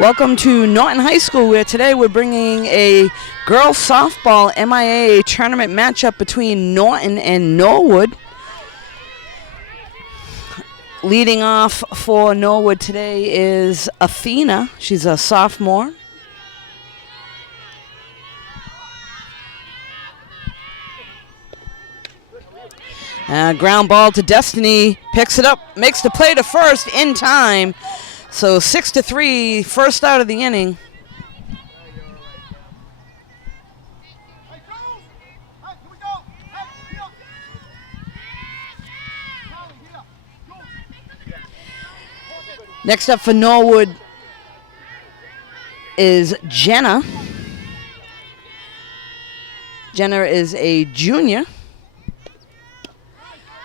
Welcome to Norton High School, where today we're bringing a girls softball MIA tournament matchup between Norton and Norwood. Leading off for Norwood today is Athena. She's a sophomore. Ground ball to Destiny, picks it up, makes the play to first in time. So 6-3, first out of the inning. Next up for Norwood is Jenna. Jenna is a junior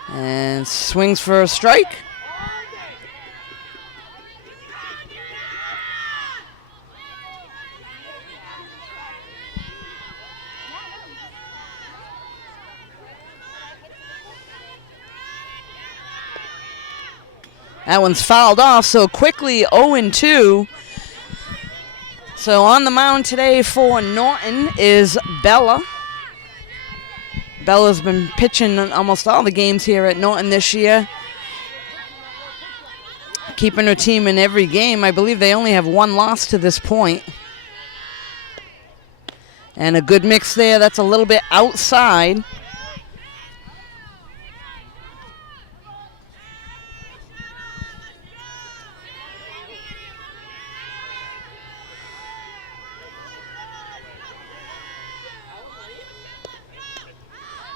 and swings for a strike. That one's fouled off, so quickly 0-2. So on the mound today for Norton is Bella. Bella's been pitching almost all the games here at Norton this year, keeping her team in every game. I believe they only have one loss to this point. And a good mix there. That's a little bit outside.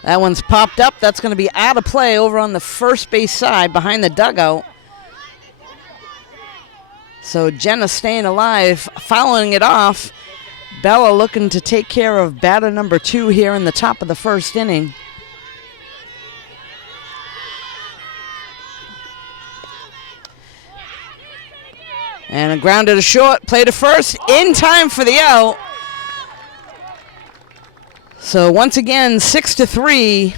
That one's popped up. That's going to be out of play over on the first base side behind the dugout. So Jenna staying alive, fouling it off. Bella looking to take care of batter number 2 here in the top of the first inning. And a grounded to short, play to first, in time for the out. So once again, 6-3.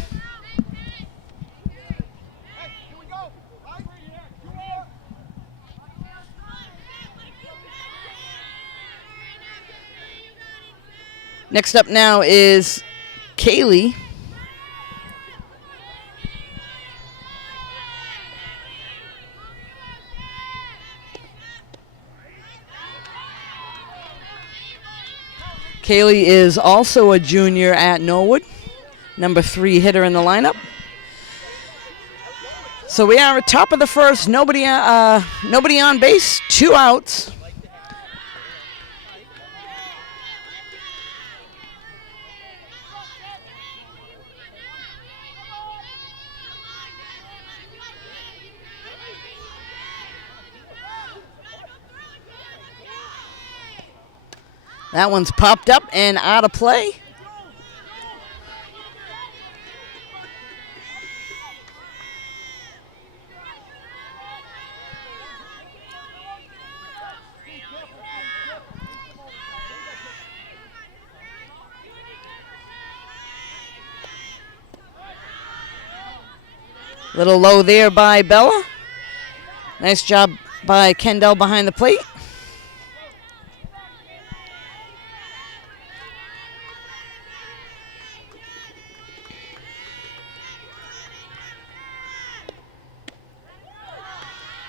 Next up now is Kaylee. Kaylee is also a junior at Norwood, number 3 hitter in the lineup. So we are at top of the first, nobody on base, 2 outs. That one's popped up and out of play. Little low there by Bella. Nice job by Kendall behind the plate.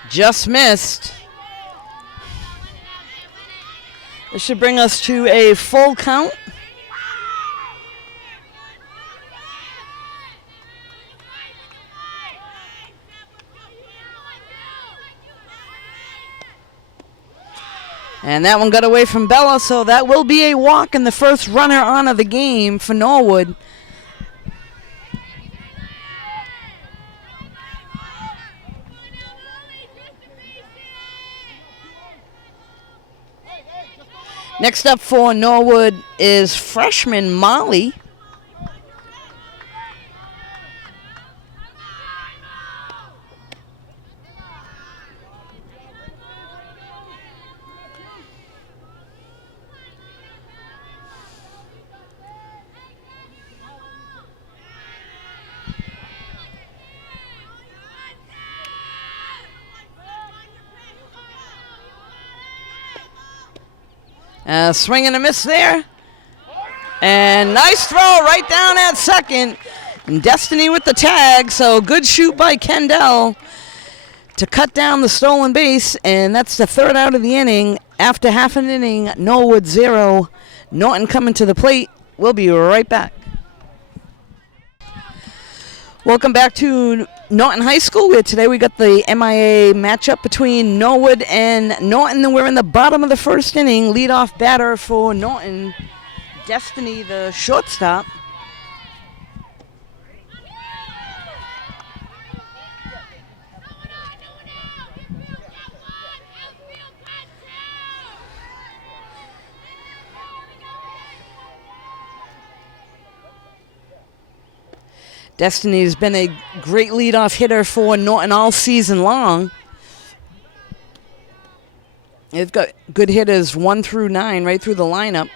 Just missed. This should bring us to a full count. And that one got away from Bella, so that will be a walk and the first runner on of the game for Norwood. Next up for Norwood is freshman Molly. Swing and a miss there. And nice throw right down at second. And Destiny with the tag, so good shoot by Kendall to cut down the stolen base, and that's the third out of the inning. After half an inning, Norwood 0. Norton coming to the plate. We'll be right back. Welcome back to Norton High School, where today we got the MIA matchup between Norwood and Norton, and we're in the bottom of the first inning. Leadoff batter for Norton, Destiny, the shortstop. Destiny's been a great leadoff hitter for Norton all season long. They've got good hitters 1 through 9 right through the lineup.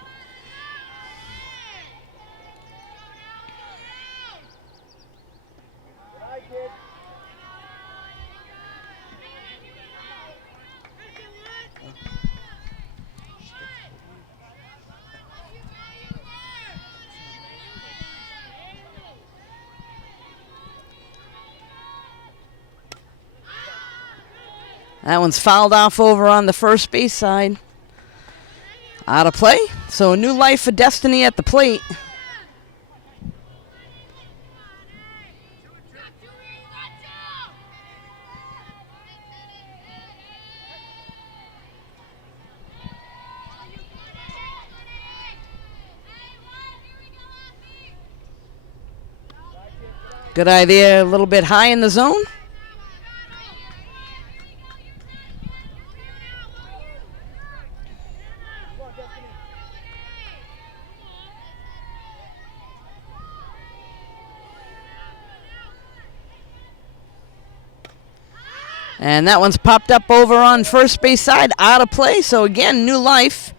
That one's fouled off over on the first base side. Out of play. So a new life for Destiny at the plate. Good idea, a little bit high in the zone. And that one's popped up over on first base side, out of play. So again, new life.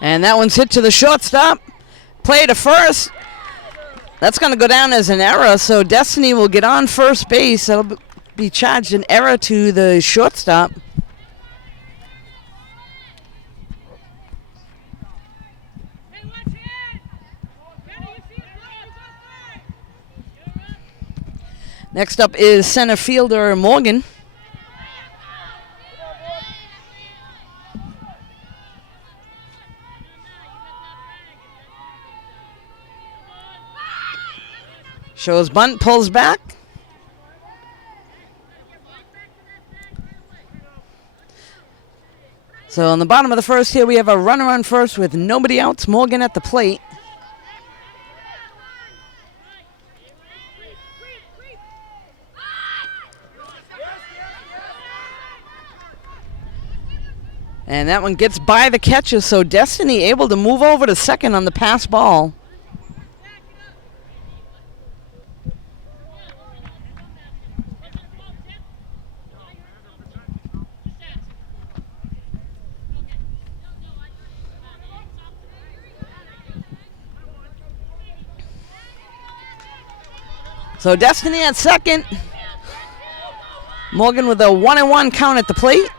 And that one's hit to the shortstop. Play to first. That's going to go down as an error, so Destiny will get on first base. That'll be charged an error to the shortstop. Next up is center fielder Morgan. Shows bunt, pulls back. So on the bottom of the first here, we have a runner on first with nobody outs. Morgan at the plate. And that one gets by the catcher, so Destiny able to move over to second on the pass ball. So Destiny at second. Morgan with a 1-1 count at the plate.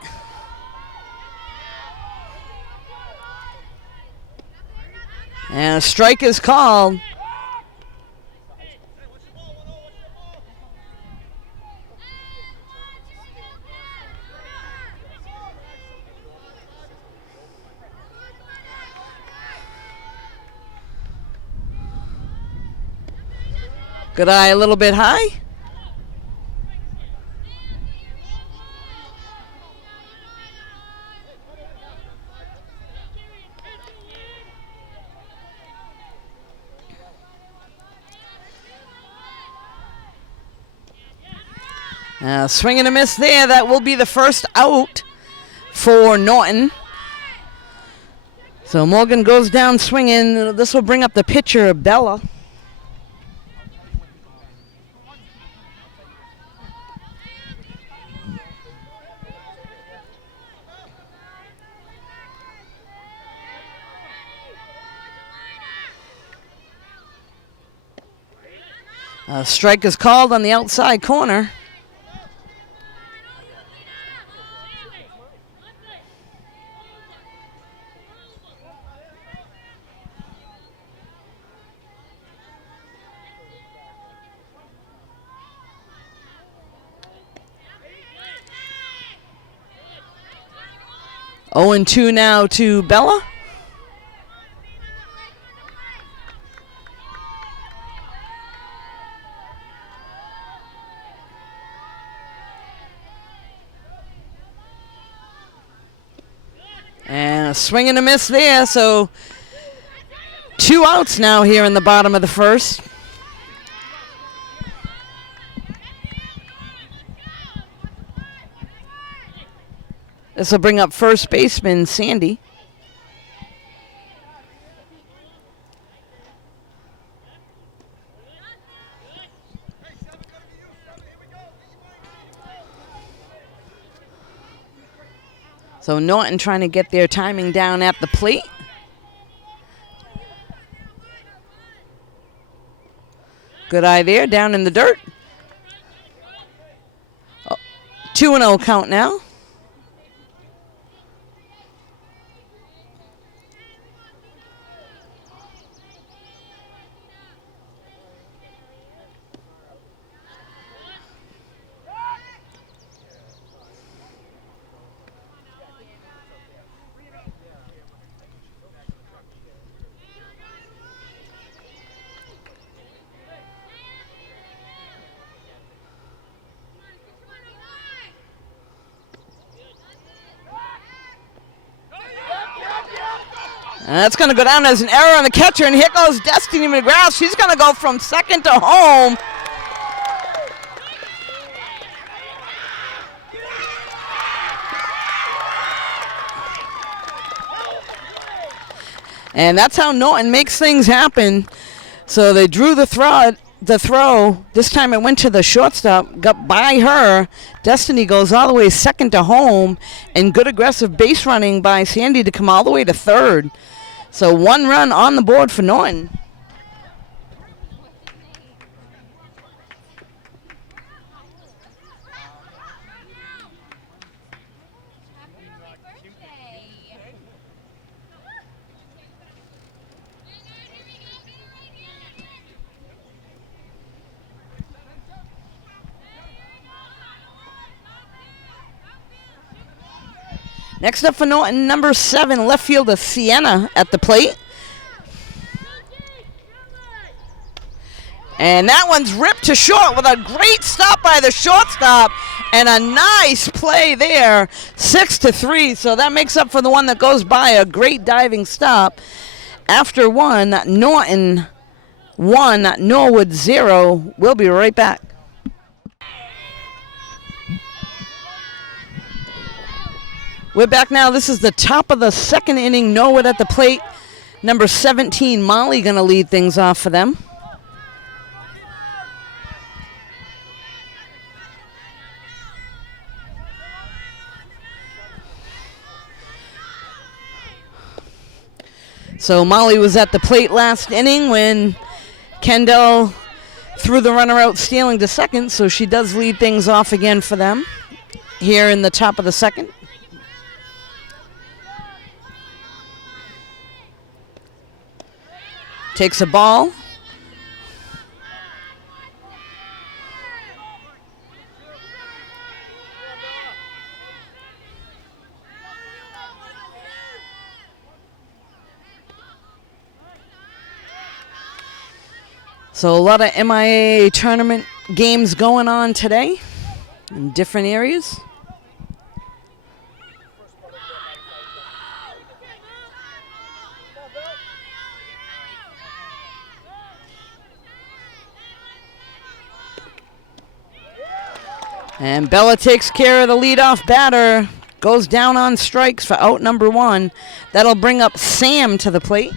And a strike is called. Good eye a little bit high. Swing and a miss there. That will be the first out for Norton. So Morgan goes down swinging. This will bring up the pitcher, Bella. A strike is called on the outside corner. Oh, and 2 now to Bella. And a swing and a miss there, so 2 outs now here in the bottom of the first. This will bring up first baseman Sandy. So Norton trying to get their timing down at the plate. Good eye there, down in the dirt. 2-0 count now. And that's going to go down as an error on the catcher, and here goes Destiny McGrath. She's going to go from second to home. And that's how Norton makes things happen. So they drew the throw. This time it went to the shortstop, got by her. Destiny goes all the way second to home, and good aggressive base running by Sandy to come all the way to third. So 1 run on the board for Norton. Next up for Norton, number 7, left fielder Sienna at the plate. And that one's ripped to short with a great stop by the shortstop and a nice play there, 6-3. So that makes up for the one that goes by, a great diving stop. After 1, Norton 1, Norwood 0. We'll be right back. We're back now. This is the top of the second inning. Norwood at the plate. Number 17, Molly, going to lead things off for them. So Molly was at the plate last inning when Kendall threw the runner out stealing to second, so she does lead things off again for them here in the top of the second. Takes a ball. So a lot of MIA tournament games going on today in different areas. And Bella takes care of the leadoff batter. Goes down on strikes for out number 1. That'll bring up Sam to the plate.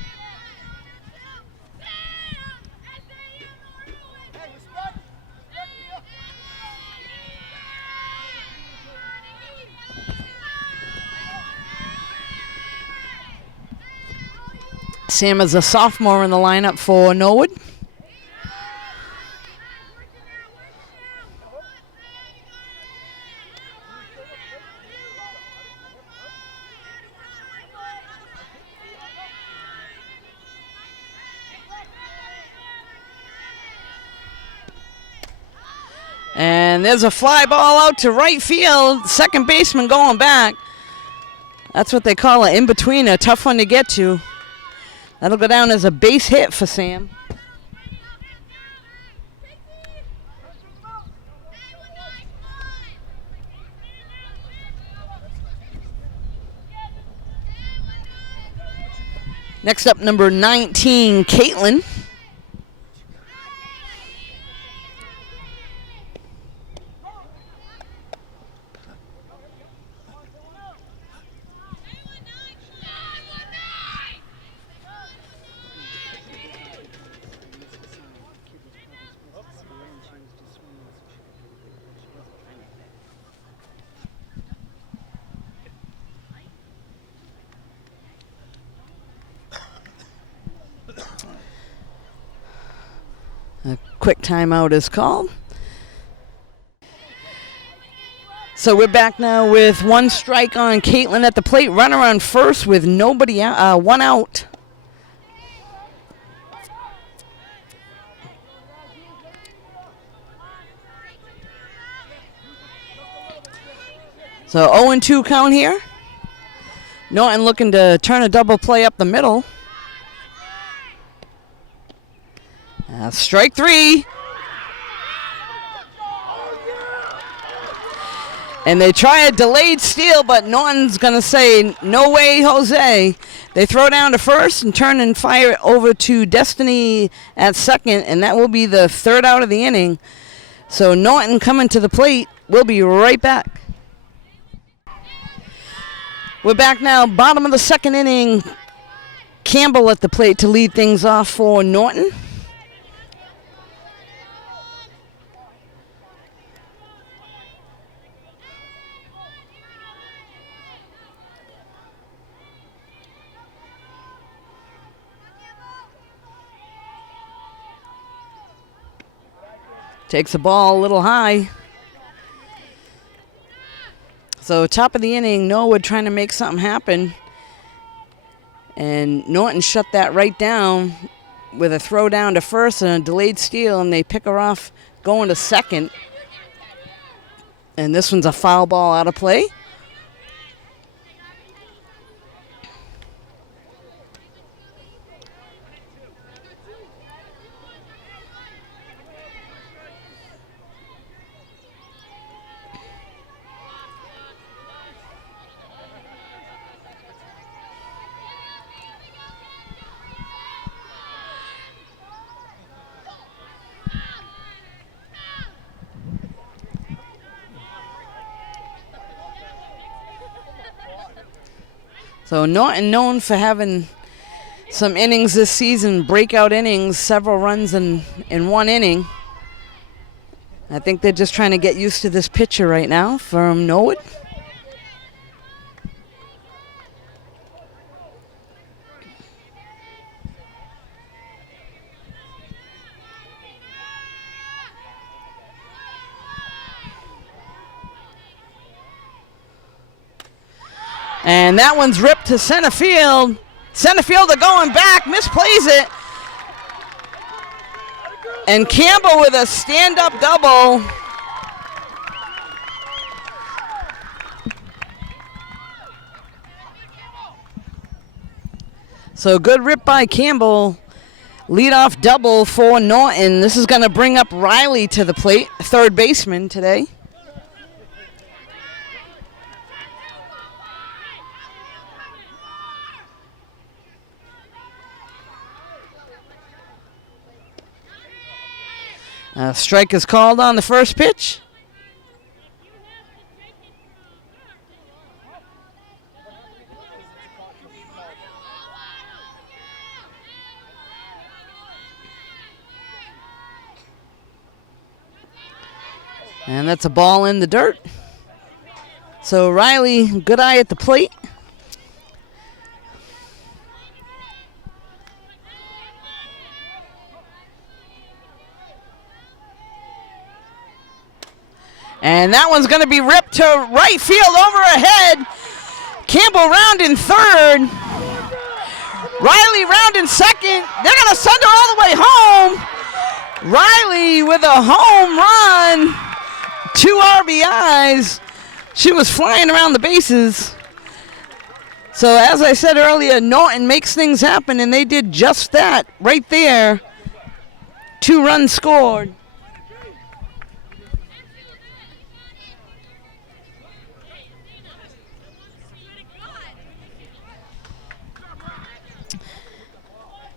Sam is a sophomore in the lineup for Norwood. And there's a fly ball out to right field. Second baseman going back. That's what they call an in-betweener, a tough one to get to. That'll go down as a base hit for Sam. Next up, number 19, Caitlin. A quick timeout is called. So we're back now with one strike on Caitlin at the plate. Runner on first with nobody out, one out. So 0-2 count here. Norton looking to turn a double play up the middle. Strike three. And they try a delayed steal, but Norton's going to say, no way, Jose. They throw down to first and turn and fire it over to Destiny at second, and that will be the third out of the inning. So Norton coming to the plate. We'll be right back. We're back now, bottom of the second inning. Campbell at the plate to lead things off for Norton. Takes the ball a little high. So top of the inning, Norwood trying to make something happen. And Norton shut that right down with a throw down to first and a delayed steal, and they pick her off going to second. And this one's a foul ball out of play. So Norton known for having some innings this season, breakout innings, several runs in one inning. I think they're just trying to get used to this pitcher right now from Norwood. And that one's ripped to center field. Center fielder going back, misplays it. And Campbell with a stand-up double. So good rip by Campbell. Leadoff double for Norton. This is going to bring up Riley to the plate, third baseman today. Strike is called on the first pitch. And that's a ball in the dirt. So Riley, good eye at the plate. And that one's going to be ripped to right field over ahead. Campbell round in third. Riley round in second. They're going to send her all the way home. Riley with a home run. 2 RBIs. She was flying around the bases. So as I said earlier, Norton makes things happen, and they did just that right there. 2 runs scored.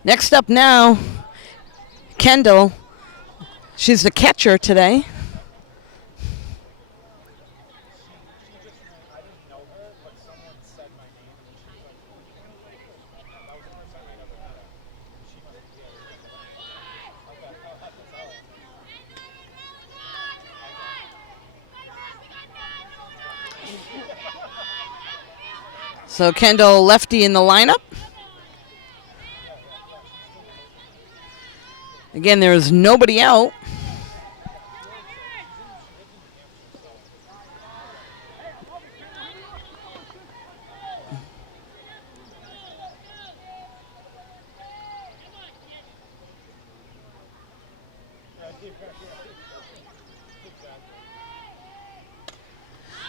Next up now, Kendall. She's the catcher today. So Kendall lefty in the lineup. Again, there is nobody out.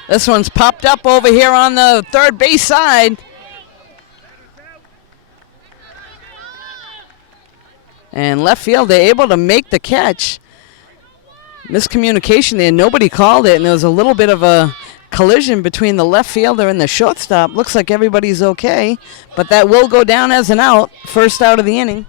This one's popped up over here on the third base side. And left field, they're able to make the catch. Miscommunication there. Nobody called it, and there was a little bit of a collision between the left fielder and the shortstop. Looks like everybody's okay, but that will go down as an out. First out of the inning.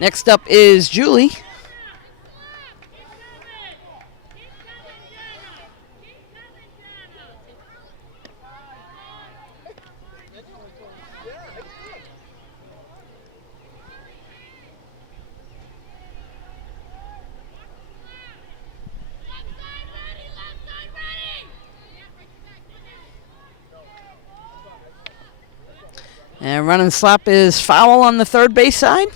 Next up is Julie. And running slap is foul on the third base side.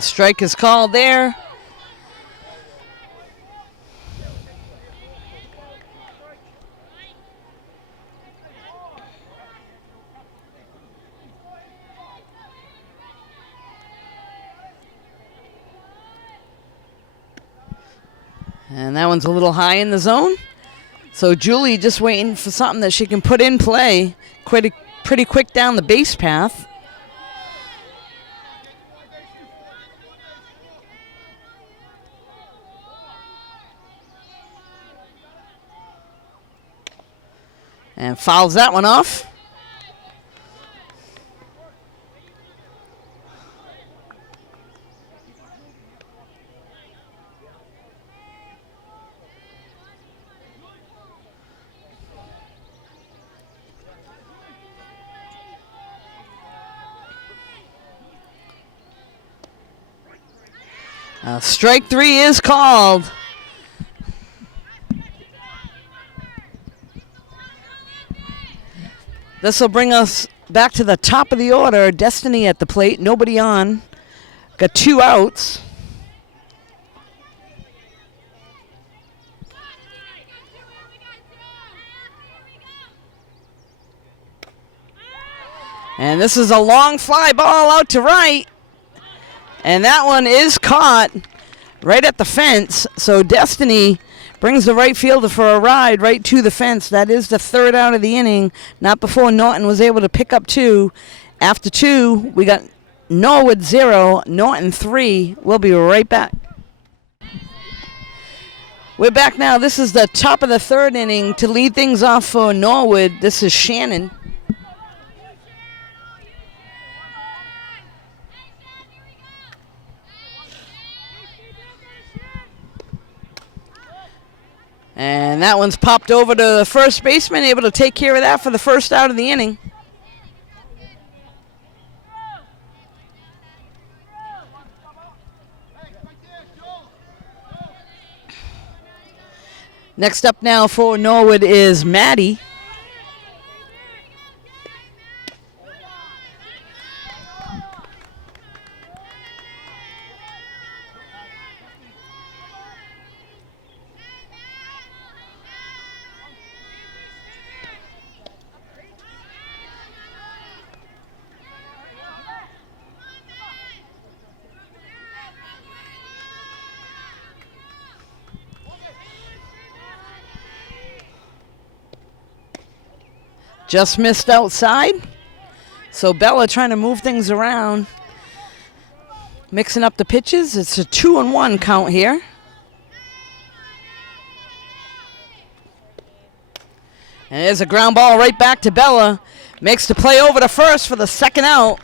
Strike is called there. And that one's a little high in the zone. So Julie just waiting for something that she can put in play pretty quick down the base path. And fouls that one off. Strike 3 is called. This will bring us back to the top of the order. Destiny at the plate, nobody on. Got 2 outs. And this is a long fly ball out to right. And that one is caught right at the fence. So Destiny brings the right fielder for a ride right to the fence. That is the third out of the inning. Not before Norton was able to pick up 2. After 2, we got Norwood 0, Norton 3. We'll be right back. We're back now. This is the top of the third inning. To lead things off for Norwood, this is Shannon. And that one's popped over to the first baseman, able to take care of that for the first out of the inning. Next up now for Norwood is Maddie. Just missed outside. So Bella trying to move things around. Mixing up the pitches. It's a 2-1 count here. And there's a ground ball right back to Bella. Makes the play over to first for the second out.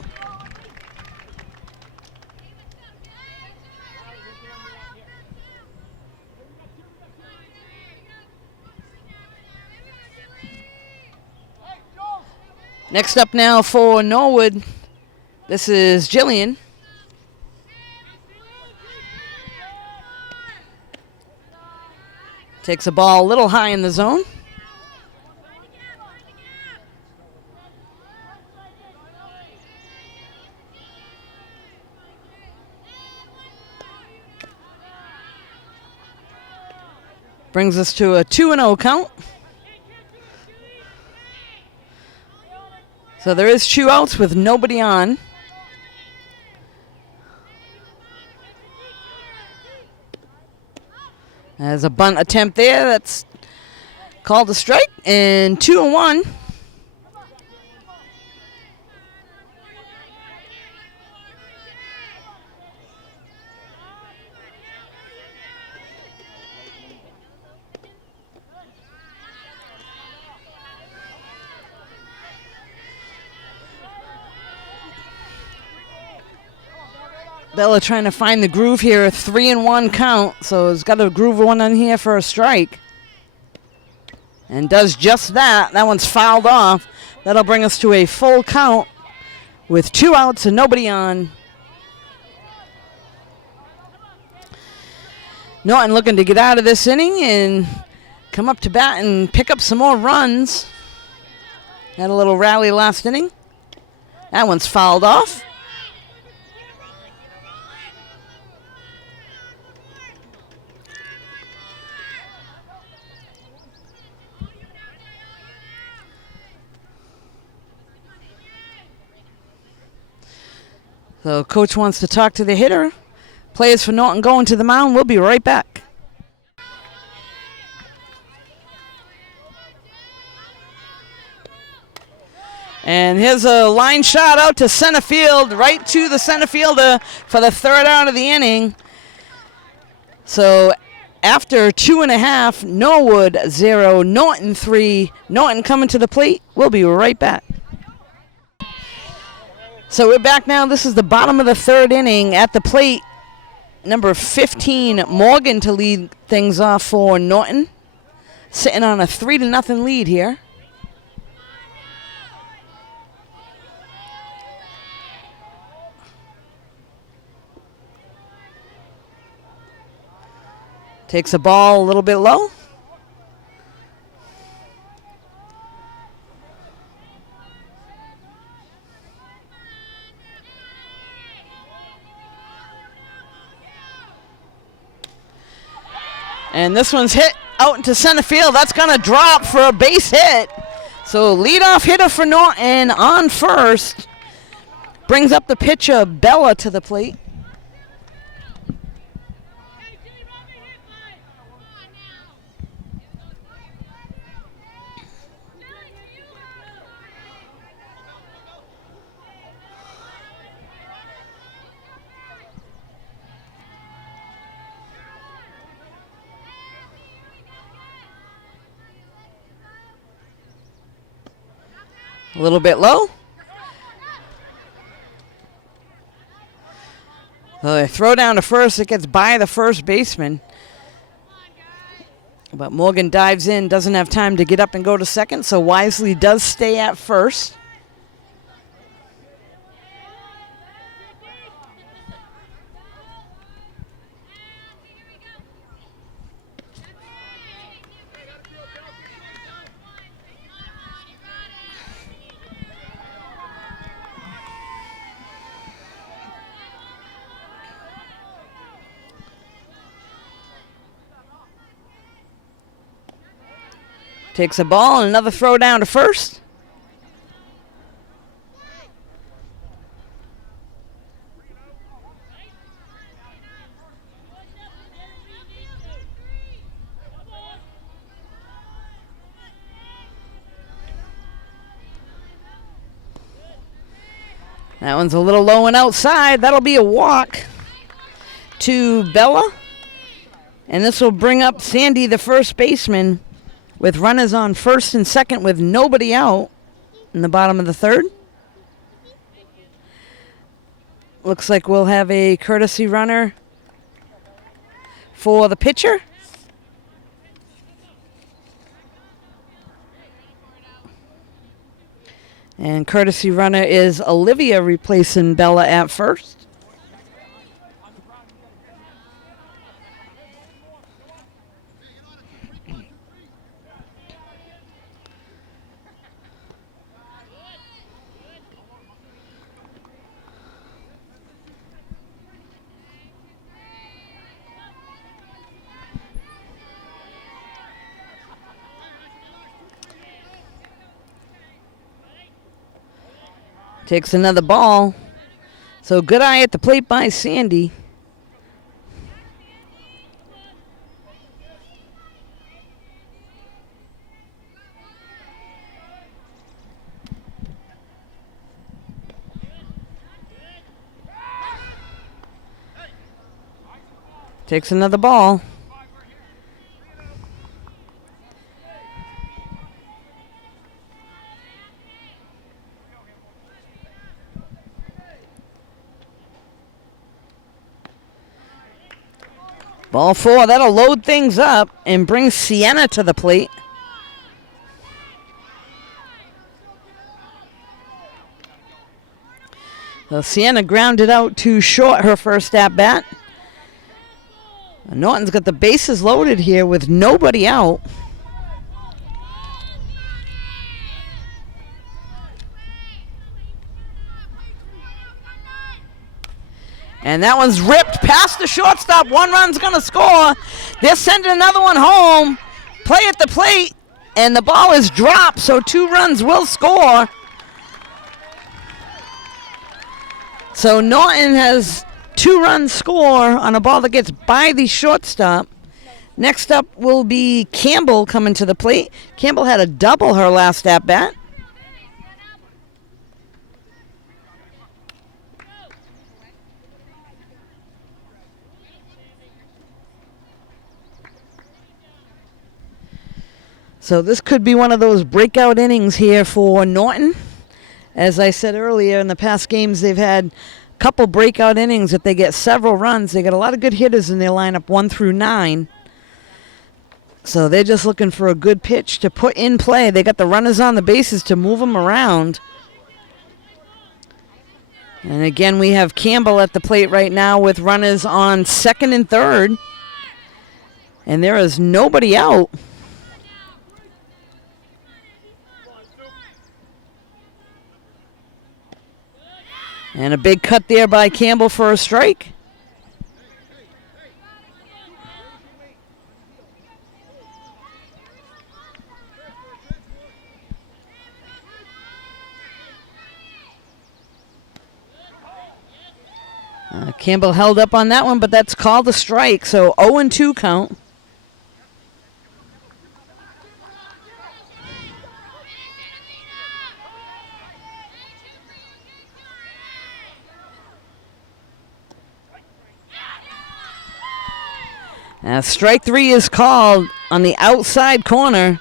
Next up now for Norwood, this is Jillian. Takes a ball a little high in the zone. Brings us to a 2-0 count. So there is 2 outs with nobody on. There's a bunt attempt there that's called a strike, and 2-1. Bella trying to find the groove here, 3-1 count, so it's got a groove one on here for a strike. And does just that. That one's fouled off. That'll bring us to a full count with 2 outs and nobody on. Norton looking to get out of this inning and come up to bat and pick up some more runs. Had a little rally last inning. That one's fouled off. So coach wants to talk to the hitter. Players for Norton going to the mound. We'll be right back. And here's a line shot out to center field, right to the center fielder for the 3rd out of the inning. So after 2.5, Norwood 0, Norton 3. Norton coming to the plate. We'll be right back. So we're back now. This is the bottom of the 3rd inning. At the plate, number 15, Morgan, to lead things off for Norton. Sitting on a 3-0 lead here. Takes a ball a little bit low. And this one's hit out into center field. That's going to drop for a base hit. So leadoff hitter for Norton on first. Brings up the pitcher, Bella, to the plate. A little bit low. So they throw down to first. It gets by the first baseman. But Morgan dives in, doesn't have time to get up and go to second, so wisely does stay at first. Takes a ball and another throw down to first. That one's a little low and outside. That'll be a walk to Bella. And this will bring up Sandy, the first baseman, with runners on first and second with nobody out in the bottom of the third. Looks like we'll have a courtesy runner for the pitcher. And courtesy runner is Olivia replacing Bella at first. Takes another ball. So good eye at the plate by Sandy. Takes another ball. Ball 4, that'll load things up and bring Sienna to the plate. So Sienna grounded out too short her first at-bat. Norton's got the bases loaded here with nobody out. And that one's ripped past the shortstop. One run's going to score. They're sending another one home. Play at the plate, and the ball is dropped, so 2 runs will score. So Norton has 2 runs score on a ball that gets by the shortstop. Next up will be Campbell coming to the plate. Campbell had a double her last at-bat. So this could be one of those breakout innings here for Norton. As I said earlier, in the past games, they've had a couple breakout innings that they get several runs. They got a lot of good hitters in their lineup, 1 through 9. So they're just looking for a good pitch to put in play. They got the runners on the bases to move them around. And again, we have Campbell at the plate right now with runners on second and third. And there is nobody out. And a big cut there by Campbell for a strike. Campbell held up on that one, but that's called a strike, so 0-2 count. Strike 3 is called on the outside corner.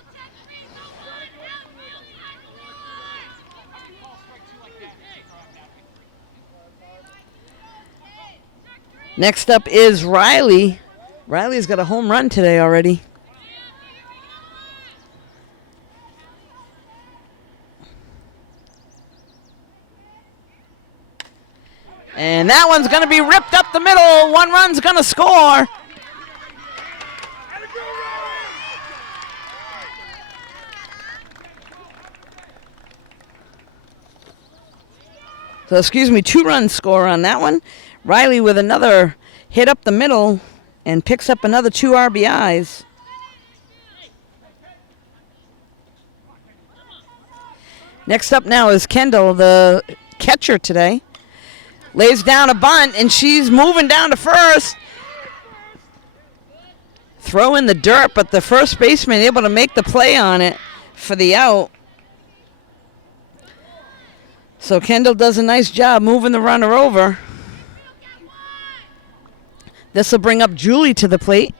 Next up is Riley. Riley's got a home run today already. And that one's going to be ripped up the middle. 1 run's going to score. So, 2 run score on that one. Riley with another hit up the middle and picks up another 2 RBIs. Next up now is Kendall, the catcher today. Lays down a bunt, and she's moving down to first. Throw in the dirt, but the first baseman able to make the play on it for the out. So Kendall does a nice job moving the runner over. This will bring up Julie to the plate.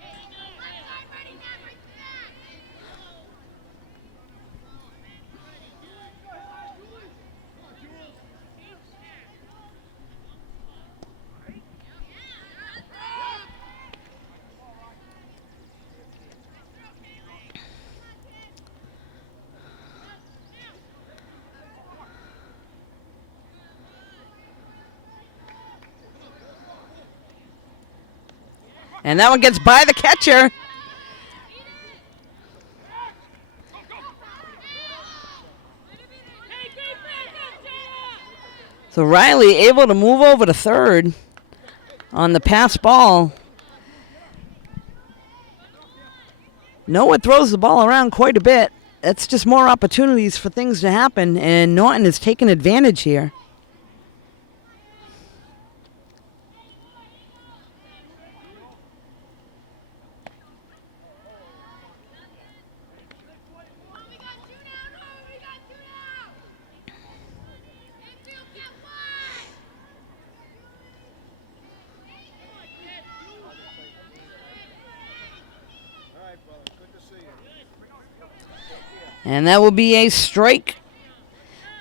And that one gets by the catcher. So Riley able to move over to third on the pass ball. Norwood throws the ball around quite a bit. That's just more opportunities for things to happen, and Norton is taking advantage here. And that will be a strike.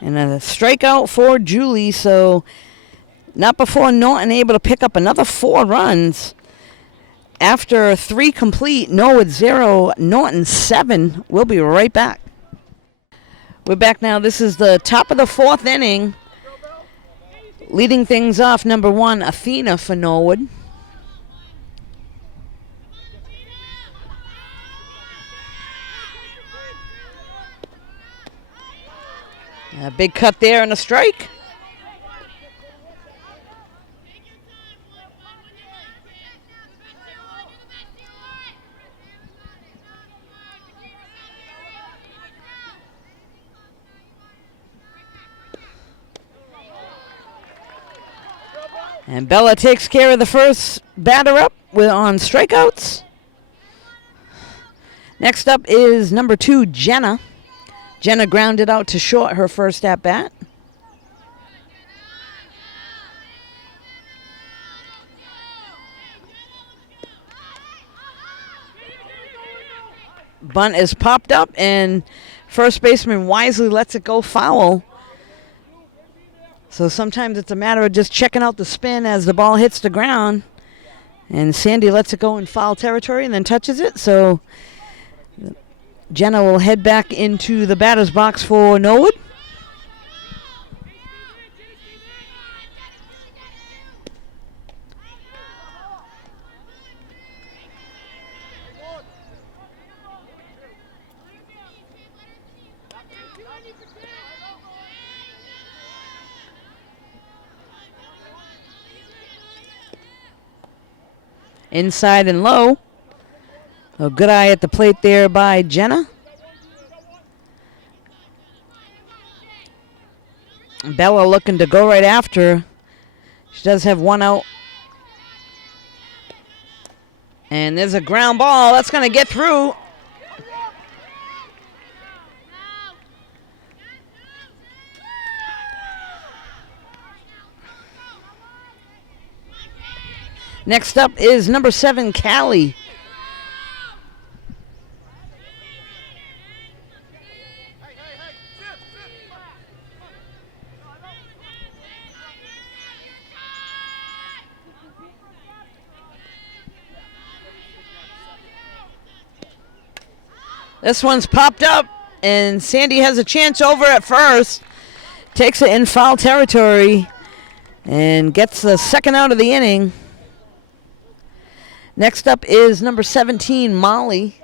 And a strikeout for Julie. So not before Norton able to pick up another 4 runs. After 3 complete, Norwood 0, Norton 7. We'll be right back. We're back now. This is the top of the 4th inning. Leading things off, number 1, Athena for Norwood. A big cut there and a strike. And Bella takes care of the first batter up on strikeouts. Next up is number 2, Jenna. Jenna grounded out to short her first at-bat. Bunt is popped up, and first baseman wisely lets it go foul. So sometimes it's a matter of just checking out the spin as the ball hits the ground. And Sandy lets it go in foul territory and then touches it. So Jenna will head back into the batter's box for Norwood. Inside and low. A good eye at the plate there by Jenna. Bella looking to go right after. She does have 1 out. And there's a ground ball. That's going to get through. Next up is number 7, Callie. This one's popped up, and Sandy has a chance over at first. Takes it in foul territory and gets the second out of the inning. Next up is number 17, Molly.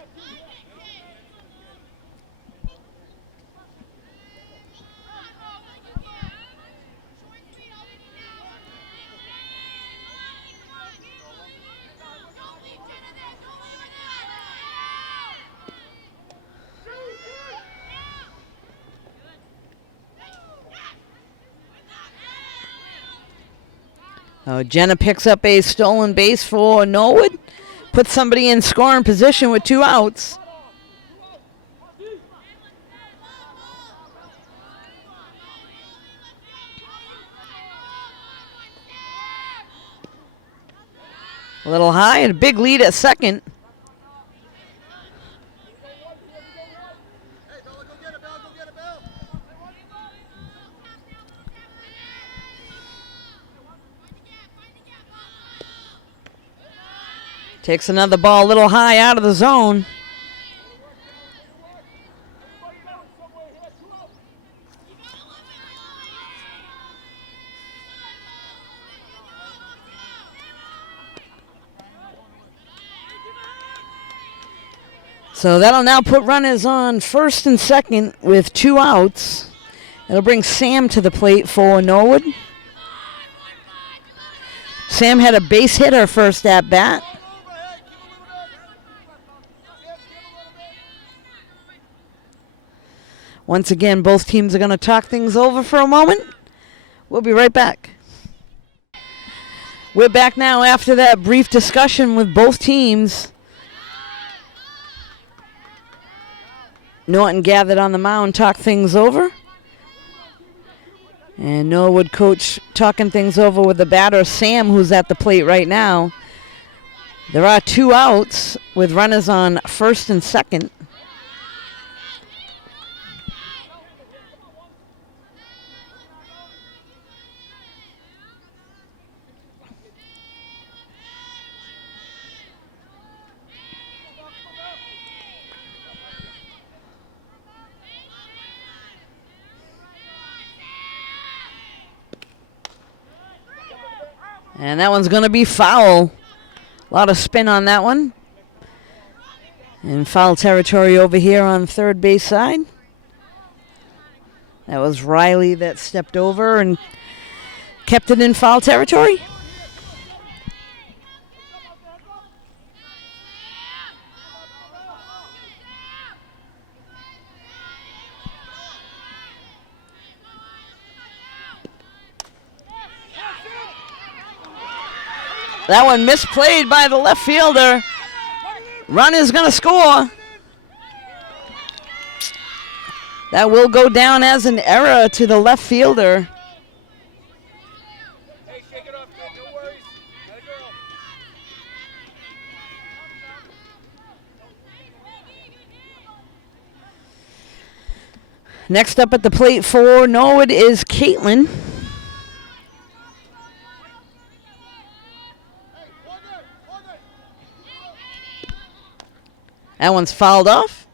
Jenna picks up a stolen base for Norwood. Puts somebody in scoring position with 2 outs. A little high and a big lead at second. Takes another ball a little high out of the zone. So that'll now put runners on first and second with 2 outs. It'll bring Sam to the plate for Norwood. Sam had a base hit her first at bat. Once again, both teams are going to talk things over for a moment. We'll be right back. We're back now after that brief discussion with both teams. Norton gathered on the mound, talked things over. And Norwood coach talking things over with the batter, Sam, who's at the plate right now. There are 2 outs with runners on first and second. And that one's going to be foul. A lot of spin on that one. And foul territory over here on third base side. That was Riley that stepped over and kept it in foul territory. That one misplayed by the left fielder. Run is going to score. That will go down as an error to the left fielder. Hey, shake it off, kid. No worries. Let it go. Next up at the plate for Norwood is Caitlin. That one's fouled off.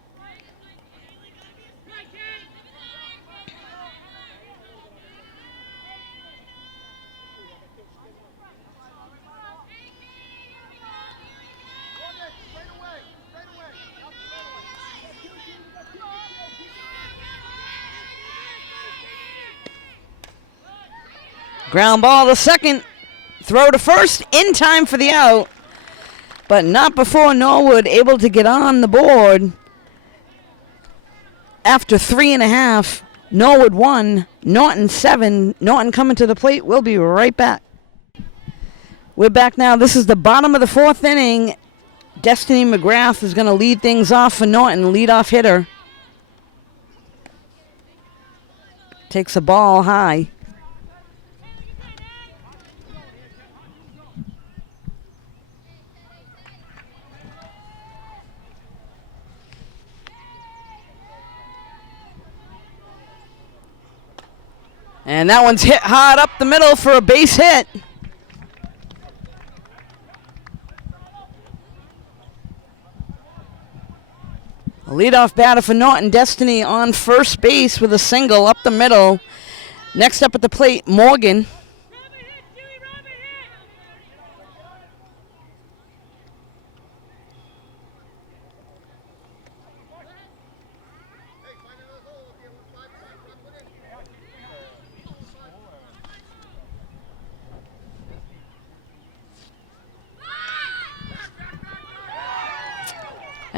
Ground ball to second. Throw to first in time for the out. But not before Norwood able to get on the board. After 3.5, Norwood 1, Norton 7. Norton coming to the plate. We'll be right back. We're back now. This is the bottom of the 4th inning. Destiny McGrath is going to lead things off for Norton, leadoff hitter. Takes a ball high. And that one's hit hard up the middle for a base hit. A leadoff batter for Norton, Destiny on first base with a single up the middle. Next up at the plate, Morgan.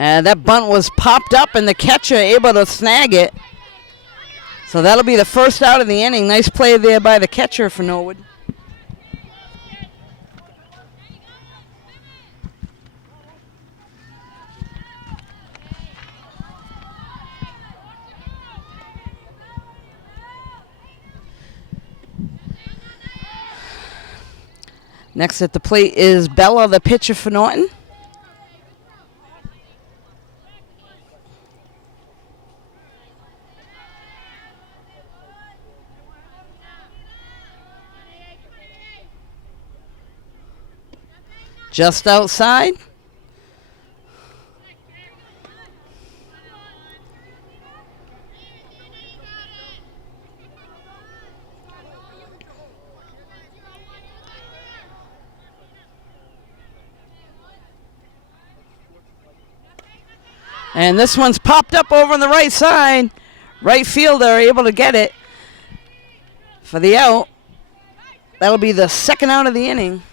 And that bunt was popped up and the catcher able to snag it. So that'll be the first out of the inning. Nice play there by the catcher for Norwood. Next at the plate is Bella, the pitcher for Norton. Just outside. And this one's popped up over on the right side. Right fielder able to get it for the out. That'll be the second out of the inning.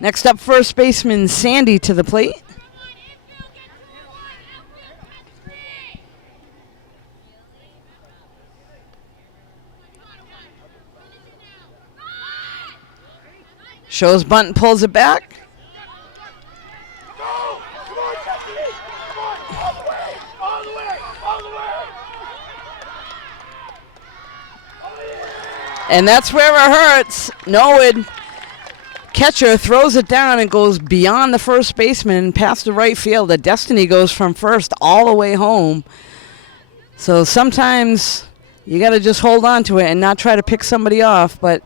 Next up, first baseman Sandy to the plate. Shows bunt and pulls it back. And that's where it hurts. Norwood catcher throws it down and goes beyond the first baseman past the right fielder. Destiny goes from first all the way home. So sometimes you got to just hold on to it and not try to pick somebody off, but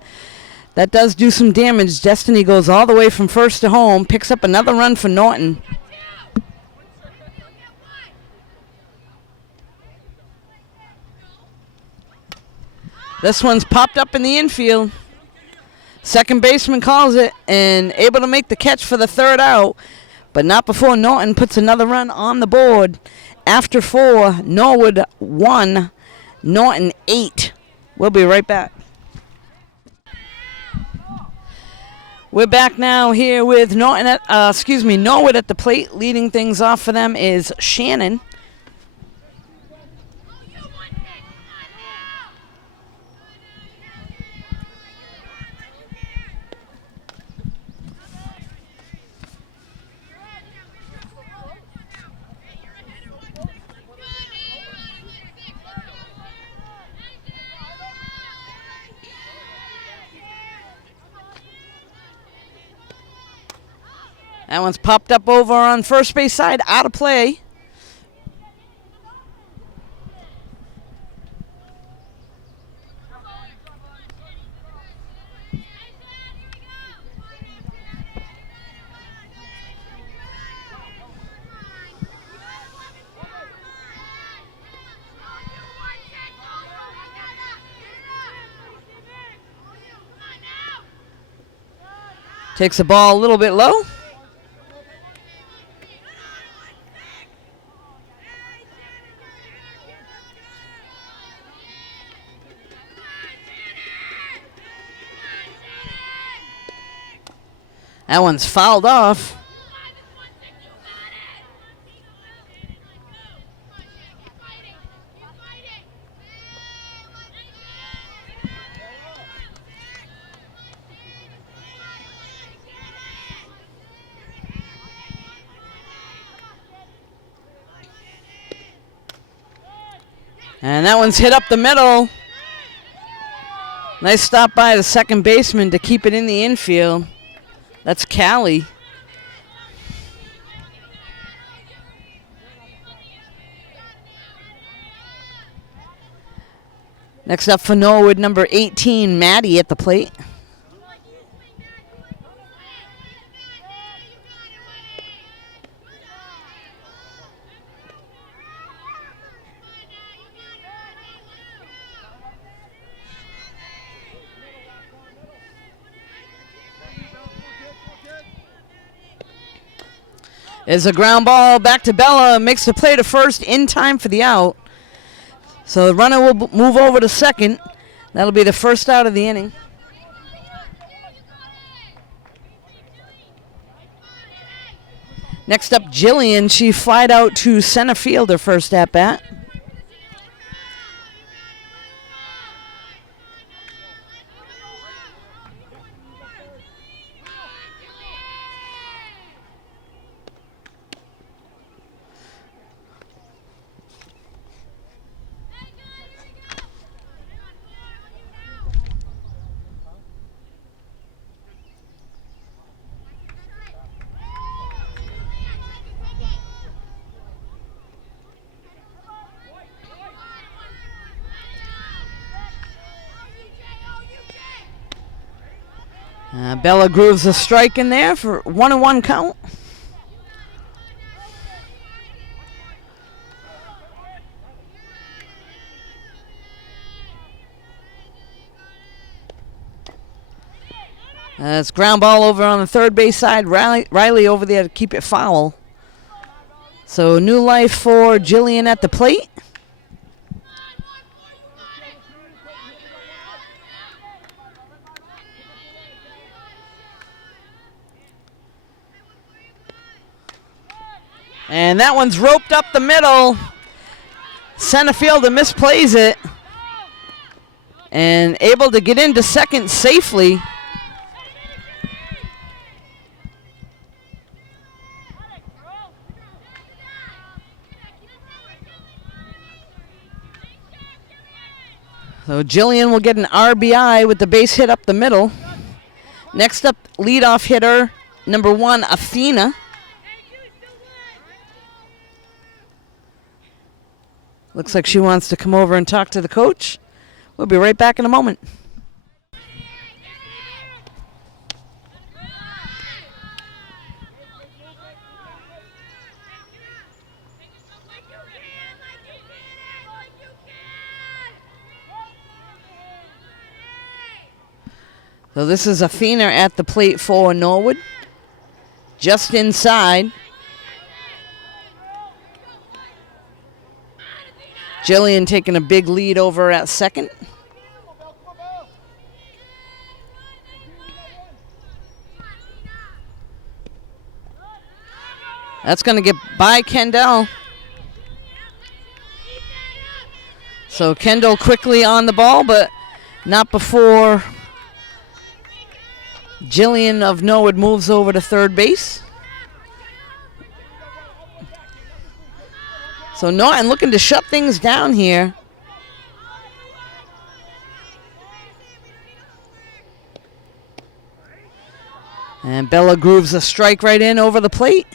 that does do some damage. Destiny goes all the way from first to home, picks up another run for Norton. This one's popped up in the infield. Second baseman calls it and able to make the catch for the third out, but not before Norton puts another run on the board. After 4, Norwood 1, Norton 8. We'll be right back. We're back now here with Norwood at the plate. Leading things off for them is Shannon. That one's popped up over on first base side, out of play. Takes the ball a little bit low. That one's fouled off. And that one's hit up the middle. Nice stop by the second baseman to keep it in the infield. That's Callie. Next up for Norwood, number 18, Maddie at the plate. Is a ground ball back to Bella, makes the play to first in time for the out. So the runner will move over to second. That'll be the first out of the inning. Next up, Jillian. She flied out to center field her first at bat. Bella grooves a strike in there for 1-1 count. It's ground ball over on the third base side. Riley over there to keep it foul. So new life for Jillian at the plate. And that one's roped up the middle. Center fielder misplays it. And able to get into second safely. So Jillian will get an RBI with the base hit up the middle. Next up, leadoff hitter, number 1, Athena. Looks like she wants to come over and talk to the coach. We'll be right back in a moment. So this is Athena at the plate for Norwood. Just inside. Jillian taking a big lead over at second. That's going to get by Kendall. So Kendall quickly on the ball, but not before Jillian of Norwood moves over to third base. So Norton looking to shut things down here. And Bella grooves a strike right in over the plate.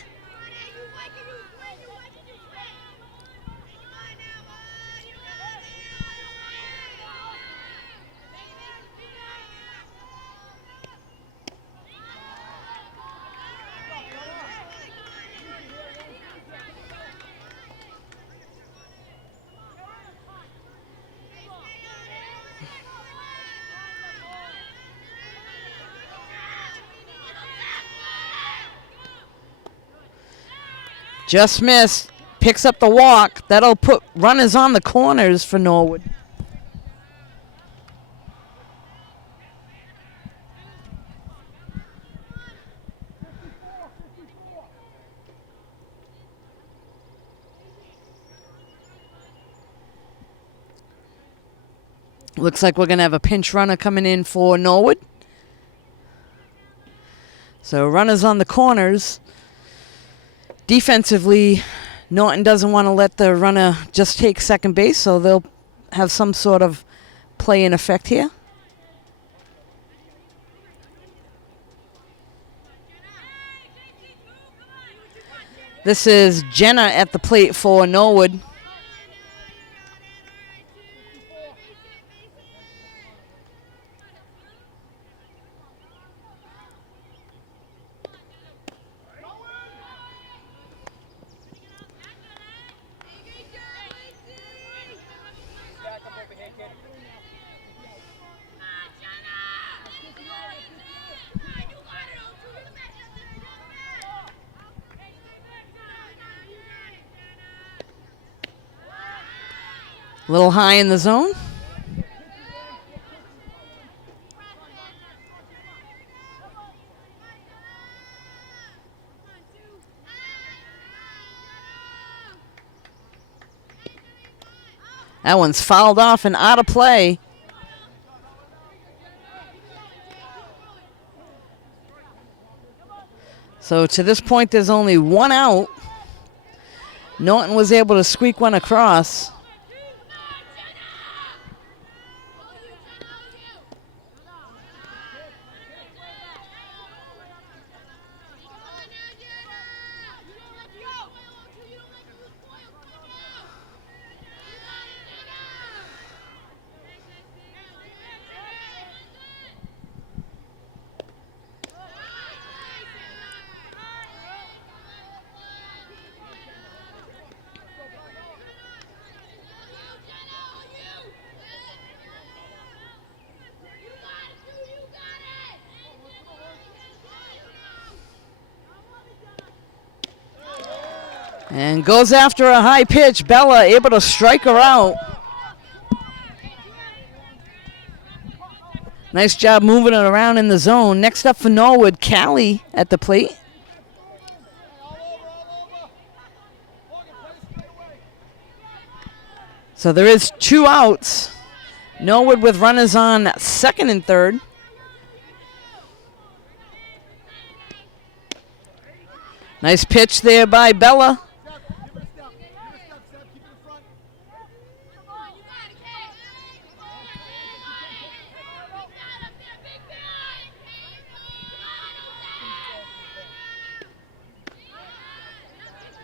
Just missed. Picks up the walk. That'll put runners on the corners for Norwood. Looks like we're going to have a pinch runner coming in for Norwood. So runners on the corners. Defensively, Norton doesn't want to let the runner just take second base, so they'll have some sort of play in effect here. This is Jenna at the plate for Norwood. A little high in the zone. That one's fouled off and out of play. So to this point, there's only one out. Norton was able to squeak one across. And goes after a high pitch. Bella able to strike her out. Nice job moving it around in the zone. Next up for Norwood, Callie at the plate. So there is 2 outs. Norwood with runners on second and third. Nice pitch there by Bella.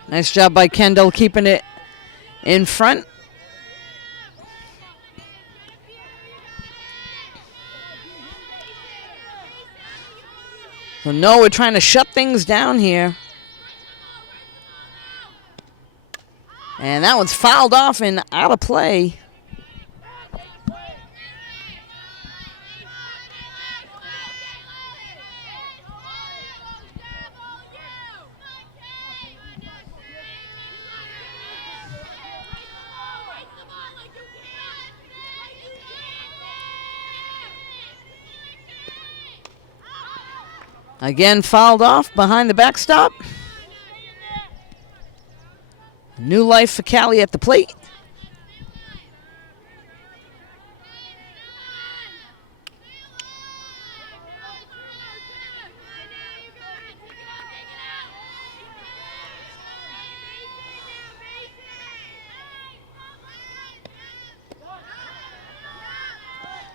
Nice job by Kendall keeping it in front. So Norwood trying to shut things down here. And that one's fouled off and out of play. Again, fouled off behind the backstop. New life for Callie at the plate.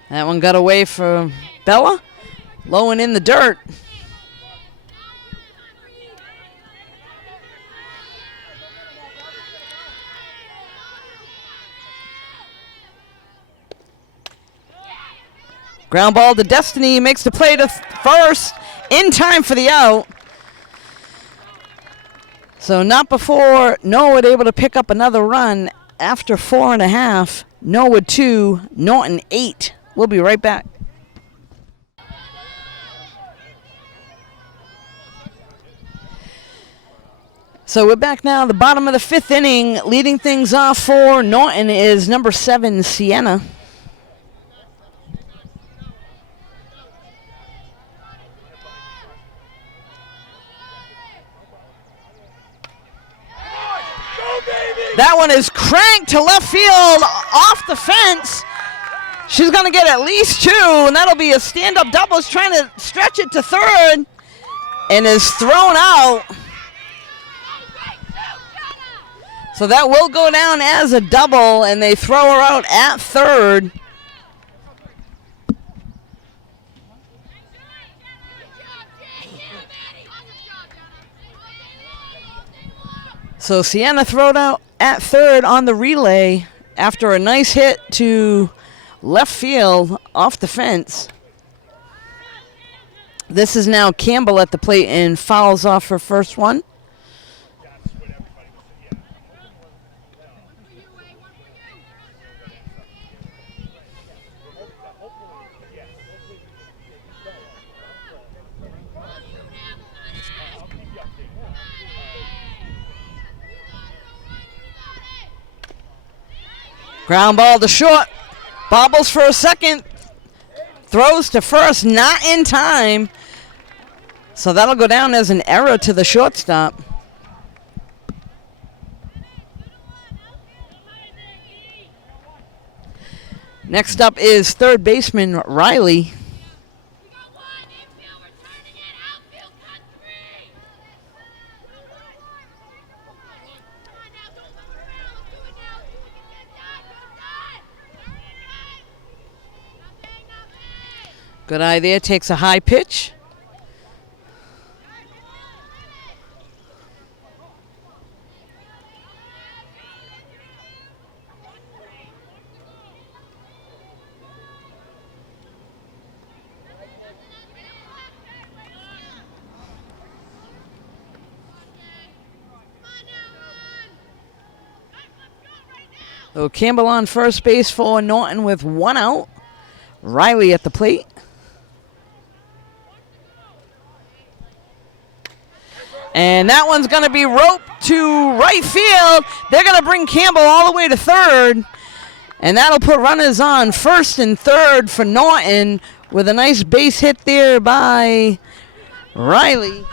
That one got away from Bella. Low and in the dirt. Ground ball to Destiny, makes the play to first, in time for the out. So not before Norwood able to pick up another run after 4.5. Norwood 2, Norton 8. We'll be right back. So we're back now, the bottom of the 5th inning. Leading things off for Norton is number 7, Sienna. That one is cranked to left field off the fence. She's going to get at least 2, and that'll be a stand-up double. She's trying to stretch it to third and is thrown out. So that will go down as a double, and they throw her out at third. So Sienna thrown out at third on the relay after a nice hit to left field off the fence. This is now Campbell at the plate and fouls off her first one. Ground ball to short. Bobbles for a second. Throws to first, not in time. So that'll go down as an error to the shortstop. Next up is third baseman Riley. Good eye there, takes a high pitch. So Campbell on first base for Norton with 1 out. Riley at the plate. And that one's going to be roped to right field. They're going to bring Campbell all the way to third. And that'll put runners on first and third for Norton with a nice base hit there by Riley.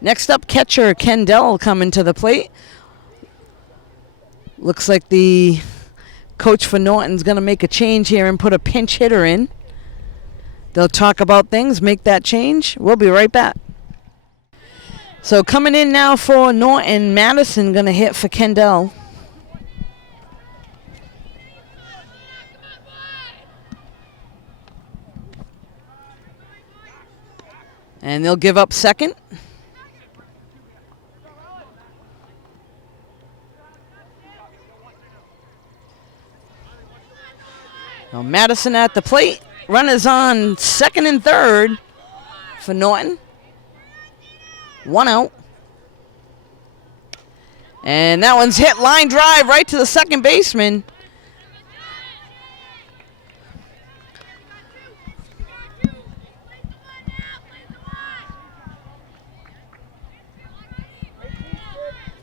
Next up, catcher Kendall coming to the plate. Looks like the coach for Norton's going to make a change here and put a pinch hitter in. They'll talk about things, make that change. We'll be right back. So coming in now for Norton, Madison going to hit for Kendall. And they'll give up second. Now Madison at the plate. Runners on second and third for Norton. One out. And that one's hit line drive right to the second baseman.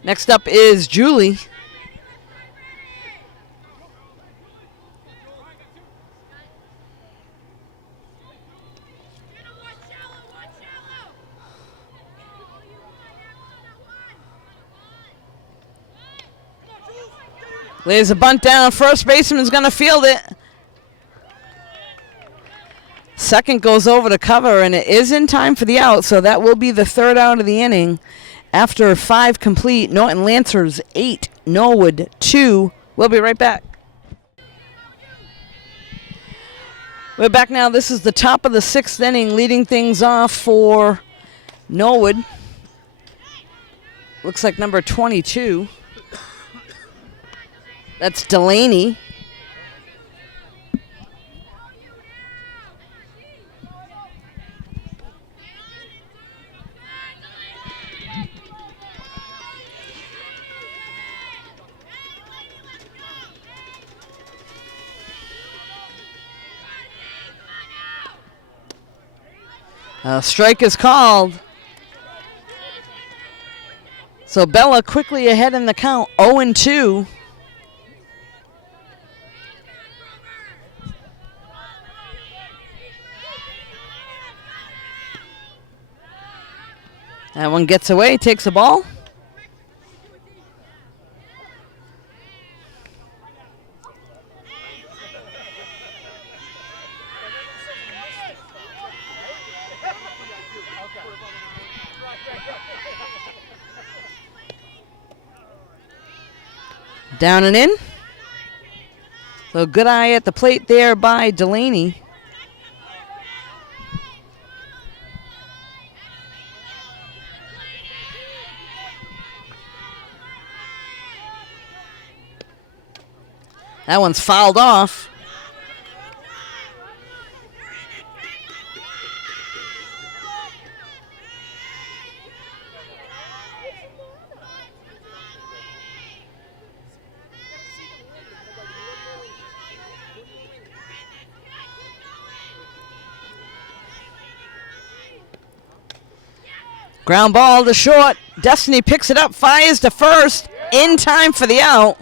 Next up is Julie. Lays a bunt down. First baseman's going to field it. Second goes over to cover, and it is in time for the out, so that will be the third out of the inning. After 5 complete, Norton Lancers 8, Norwood 2. We'll be right back. We're back now. This is the top of the 6th inning, leading things off for Norwood. Looks like number 22. That's Delaney. A strike is called. So Bella quickly ahead in the count, 0-2. That one gets away, takes a ball. Down and in. So good eye at the plate there by Delaney. That one's fouled off. Ground ball to short. Destiny picks it up, fires to first, in time for the out.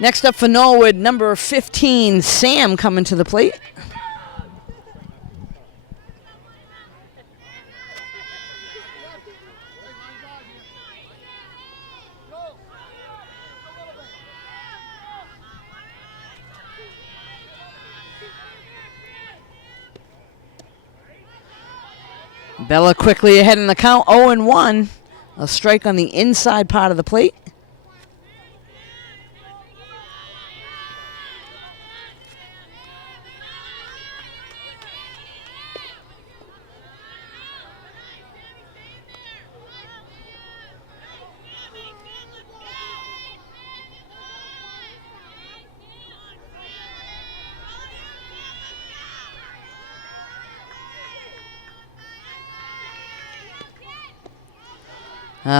Next up for Norwood, number 15, Sam coming to the plate. Bella quickly ahead in the count, 0-1. A strike on the inside part of the plate.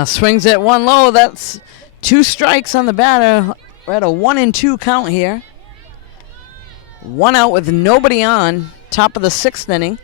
Swings at one low. That's 2 strikes on the batter. We're at a 1-2 count here. 1 out with nobody on. Top of the 6th inning.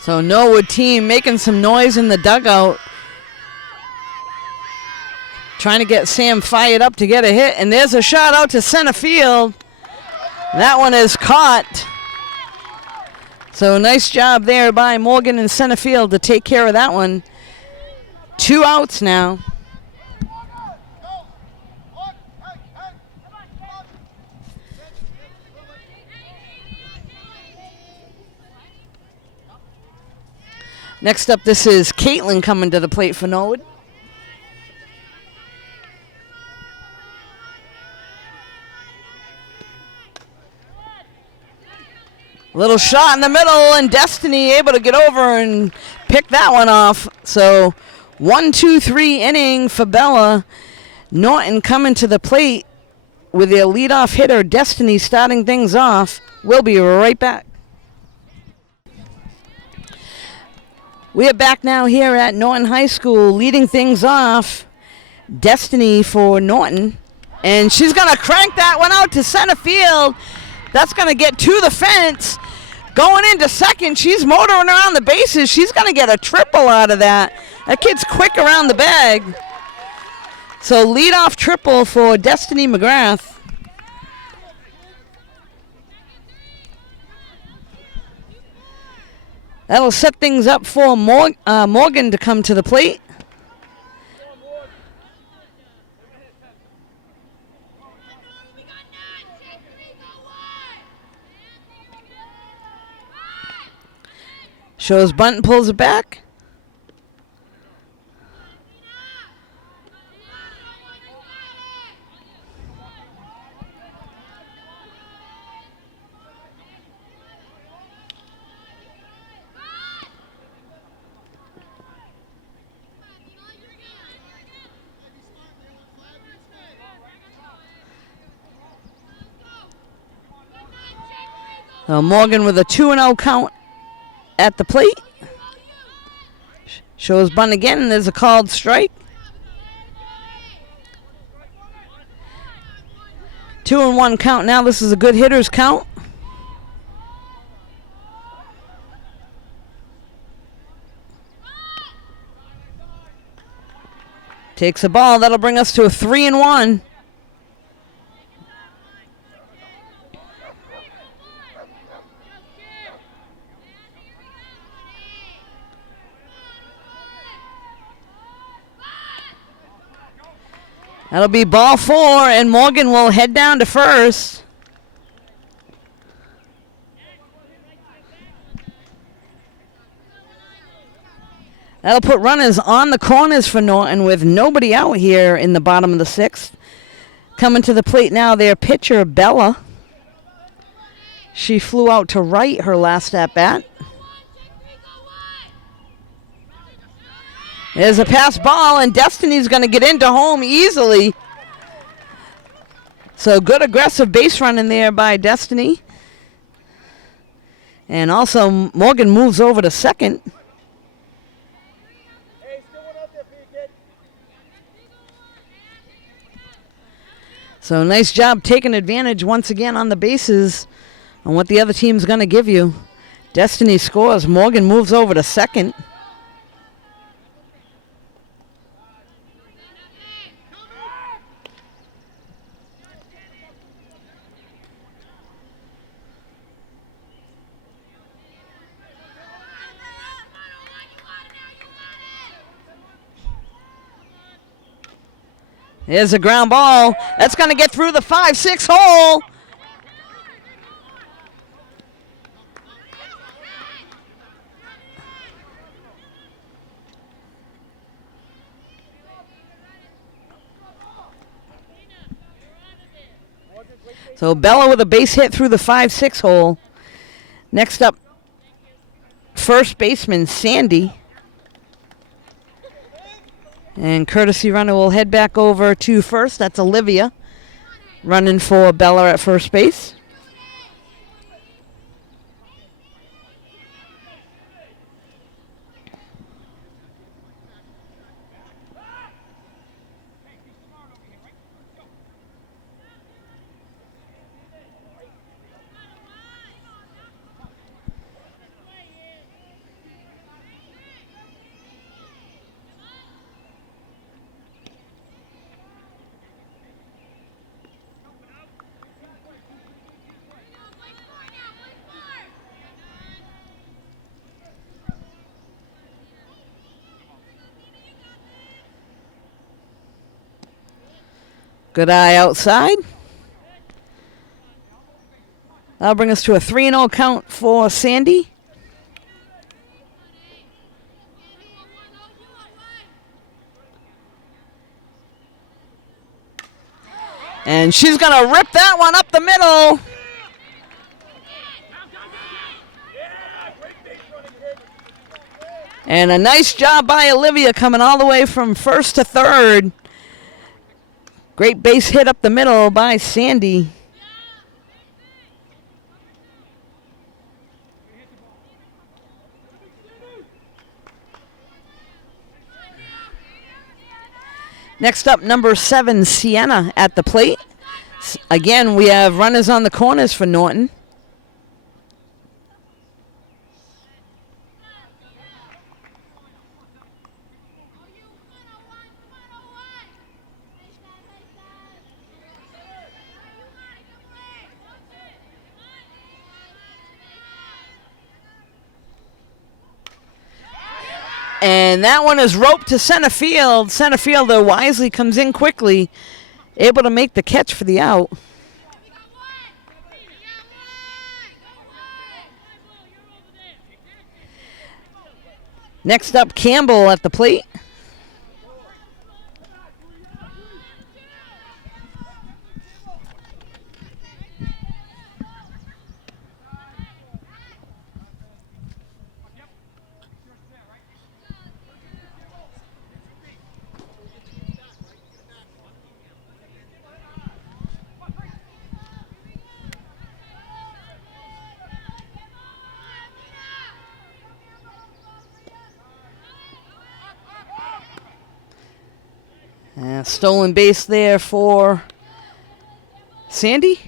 So Norwood team making some noise in the dugout. Trying to get Sam fired up to get a hit. And there's a shot out to center field. That one is caught. So nice job there by Morgan in center field to take care of that one. 2 outs now. Next up, this is Caitlin coming to the plate for Norwood. Little shot in the middle, and Destiny able to get over and pick that one off. So 1-2-3 inning for Bella. Norton coming to the plate with their leadoff hitter, Destiny, starting things off. We'll be right back. We are back now here at Norton High School, leading things off. Destiny for Norton. And she's going to crank that one out to center field. That's going to get to the fence. Going into second, she's motoring around the bases. She's going to get a triple out of that. That kid's quick around the bag. So leadoff triple for Destiny McGrath. That'll set things up for Morgan to come to the plate. Shows bunt and pulls it back. Morgan with a 2-0 count at the plate. Shows bunt again, and there's a called strike. 2-1 count now. This is a good hitter's count. Takes a ball. That'll bring us to a 3-1. That'll be ball 4, and Morgan will head down to first. That'll put runners on the corners for Norton with nobody out here in the bottom of the 6th. Coming to the plate now, their pitcher, Bella. She flew out to right her last at-bat. There's a pass ball, and Destiny's going to get into home easily. So good aggressive base running there by Destiny. And also Morgan moves over to second. So nice job taking advantage once again on the bases on what the other team's going to give you. Destiny scores. Morgan moves over to second. There's a ground ball. That's going to get through the 5-6 hole. So Bella with a base hit through the 5-6 hole. Next up, first baseman Sandy. And courtesy runner will head back over to first. That's Olivia running for Bella at first base. Good eye outside. That'll bring us to a 3-0 count for Sandy. And she's going to rip that one up the middle. And a nice job by Olivia coming all the way from first to third. Great base hit up the middle by Sandy. Next up, number 7, Sienna at the plate. Again, we have runners on the corners for Norton. And that one is roped to center field. Center fielder wisely comes in quickly, able to make the catch for the out. Next up, Campbell at the plate. Stolen base there for Sandy.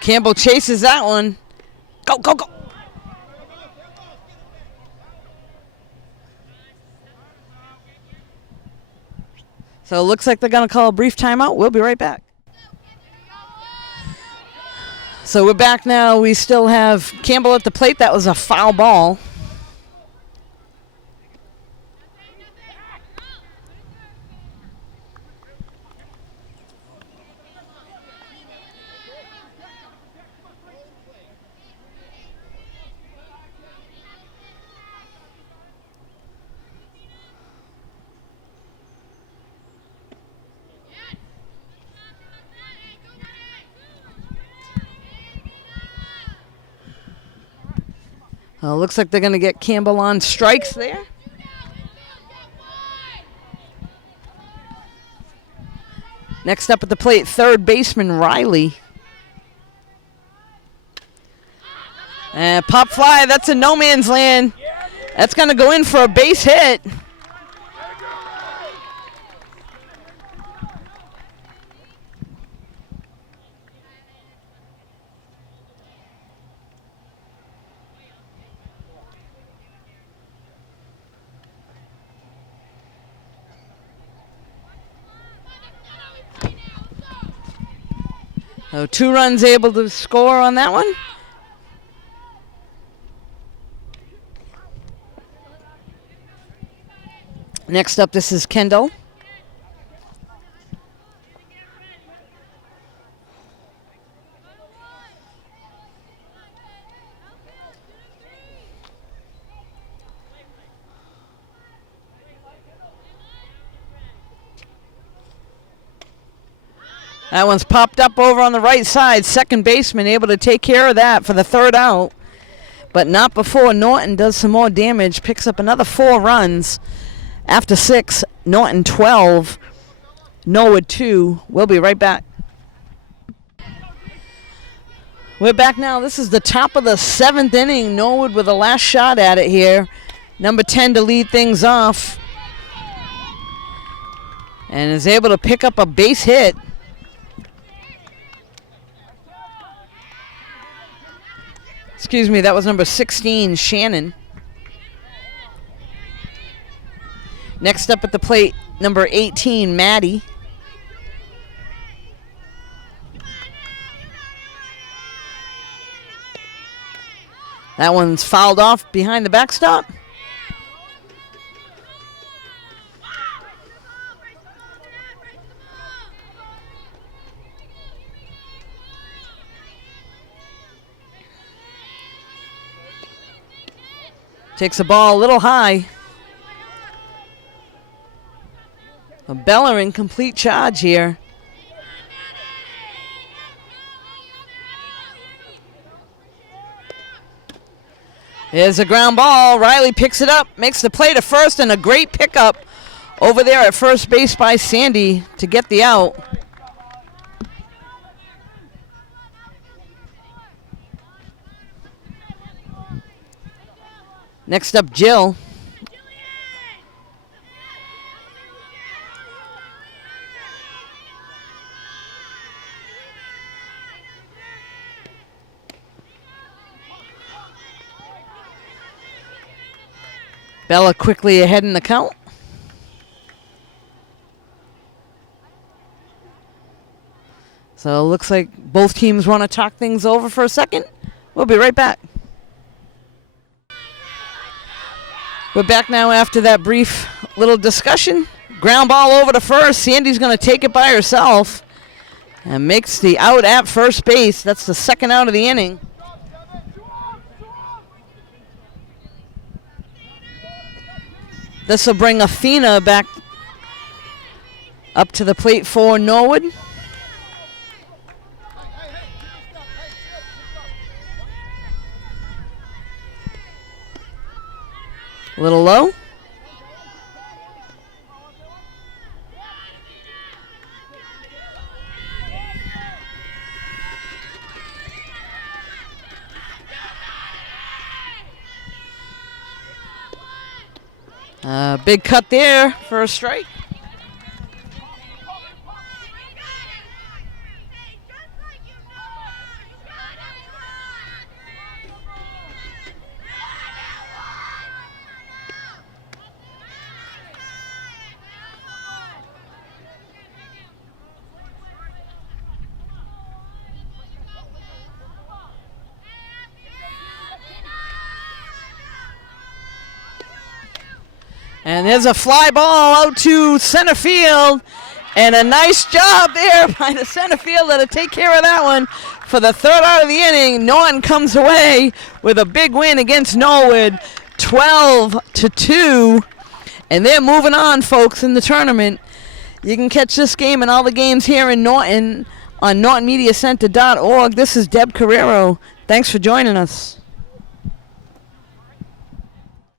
Campbell chases that one. Go, go, go. So it looks like they're going to call a brief timeout. We'll be right back. So we're back now. We still have Campbell at the plate. That was a foul ball. Looks like they're going to get Campbell on strikes there. Next up at the plate, third baseman Riley. Pop fly, that's in no man's land. That's going to go in for a base hit. So 2 runs able to score on that one. Next up, this is Kendall. That one's popped up over on the right side. Second baseman able to take care of that for the third out. But not before Norton does some more damage. Picks up another 4 runs. After 6, Norton 12. Norwood 2. We'll be right back. We're back now. This is the top of the 7th inning. Norwood with a last shot at it here. Number 10 to lead things off. And is able to pick up a base hit. Excuse me, that was number 16, Shannon. Next up at the plate, number 18, Maddie. That one's fouled off behind the backstop. Takes the ball a little high. A Beller in complete charge here. Here's a ground ball. Riley picks it up, makes the play to first, and a great pickup over there at first base by Sandy to get the out. Next up, Jill. Bella quickly ahead in the count. So it looks like both teams want to talk things over for a second. We'll be right back. We're back now after that brief little discussion. Ground ball over to first. Sandy's going to take it by herself and makes the out at first base. That's the second out of the inning. This will bring Athena back up to the plate for Norwood. A little low. Big cut there for a strike. And there's a fly ball out to center field. And a nice job there by the center fielder to take care of that one. For the third out of the inning, Norton comes away with a big win against Norwood, 12-2. And they're moving on, folks, in the tournament. You can catch this game and all the games here in Norton on NortonMediaCenter.org. This is Deb Carrero. Thanks for joining us.